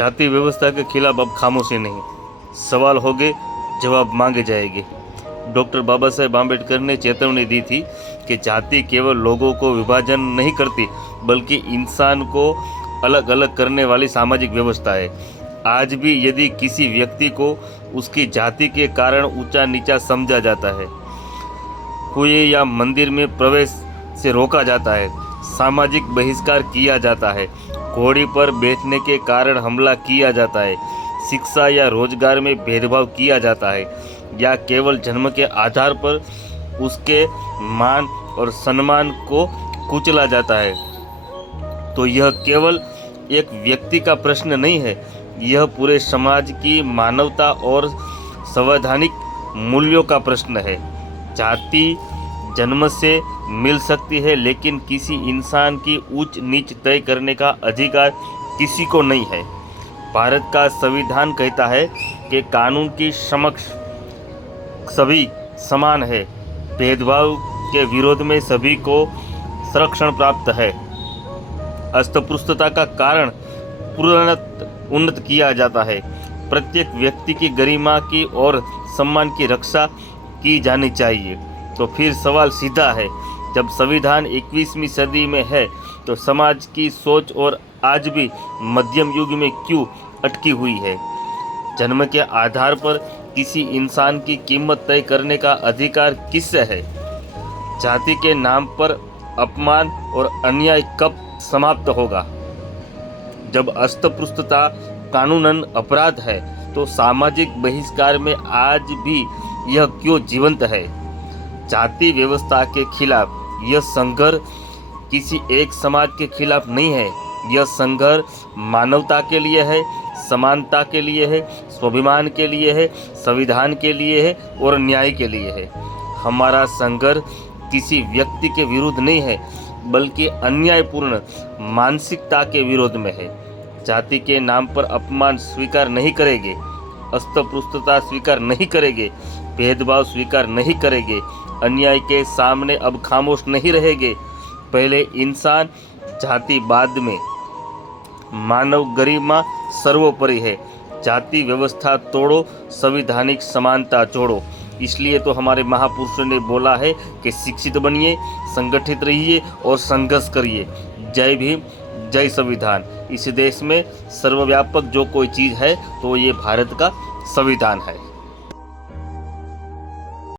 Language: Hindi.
जाति व्यवस्था के खिलाफ अब खामोशी नहीं, सवाल होंगे, जवाब मांगे जाएंगे। डॉक्टर बाबा साहेब आम्बेडकर ने चेतावनी दी थी कि जाति केवल लोगों को विभाजन नहीं करती, बल्कि इंसान को अलग अलग करने वाली सामाजिक व्यवस्था है। आज भी यदि किसी व्यक्ति को उसकी जाति के कारण ऊंचा नीचा समझा जाता है, कुएं या मंदिर में प्रवेश से रोका जाता है, सामाजिक बहिष्कार किया जाता है, घोड़ी पर बैठने के कारण हमला किया जाता है, शिक्षा या रोजगार में भेदभाव किया जाता है, या केवल जन्म के आधार पर उसके मान और सम्मान को कुचला जाता है, तो यह केवल एक व्यक्ति का प्रश्न नहीं है, यह पूरे समाज की मानवता और संवैधानिक मूल्यों का प्रश्न है। जाति जन्म से मिल सकती है, लेकिन किसी इंसान की ऊंच नीच तय करने का अधिकार किसी को नहीं है। भारत का संविधान कहता है कि कानून की समक्ष सभी समान है, भेदभाव के विरोध में सभी को संरक्षण प्राप्त है, अस्पृश्यता का कारण उन्नत किया जाता है, प्रत्येक व्यक्ति की गरिमा की और सम्मान की रक्षा की जानी चाहिए। तो फिर सवाल सीधा है, जब संविधान 21वीं सदी में है तो समाज की सोच और आज भी मध्यम युग में क्यों अटकी हुई है? जन्म के आधार पर किसी इंसान की कीमत तय करने का अधिकार किससे है? जाति के नाम पर अपमान और अन्याय कब समाप्त होगा? जब अस्पृश्यता कानूनन अपराध है तो सामाजिक बहिष्कार में आज भी यह क्यों जीवंत है? जाति व्यवस्था के खिलाफ यह संघर्ष किसी एक समाज के खिलाफ नहीं है, यह संघर्ष मानवता के लिए है, समानता के लिए है, स्वाभिमान के लिए है, संविधान के लिए है और न्याय के लिए है। हमारा संघर्ष किसी व्यक्ति के विरुद्ध नहीं है, बल्कि अन्यायपूर्ण मानसिकता के विरोध में है। जाति के नाम पर अपमान स्वीकार नहीं करेंगे, अस्पृश्यता स्वीकार नहीं करेंगे, भेदभाव स्वीकार नहीं करेंगे, अन्याय के सामने अब खामोश नहीं रहेंगे। पहले इंसान, जाति बाद में। मानव गरिमा सर्वोपरि है। जाति व्यवस्था तोड़ो, संवैधानिक समानता जोड़ो। इसलिए तो हमारे महापुरुषों ने बोला है कि शिक्षित बनिए, संगठित रहिए और संघर्ष करिए। जय भीम, जय संविधान। इस देश में सर्वव्यापक जो कोई चीज़ है तो ये भारत का संविधान है।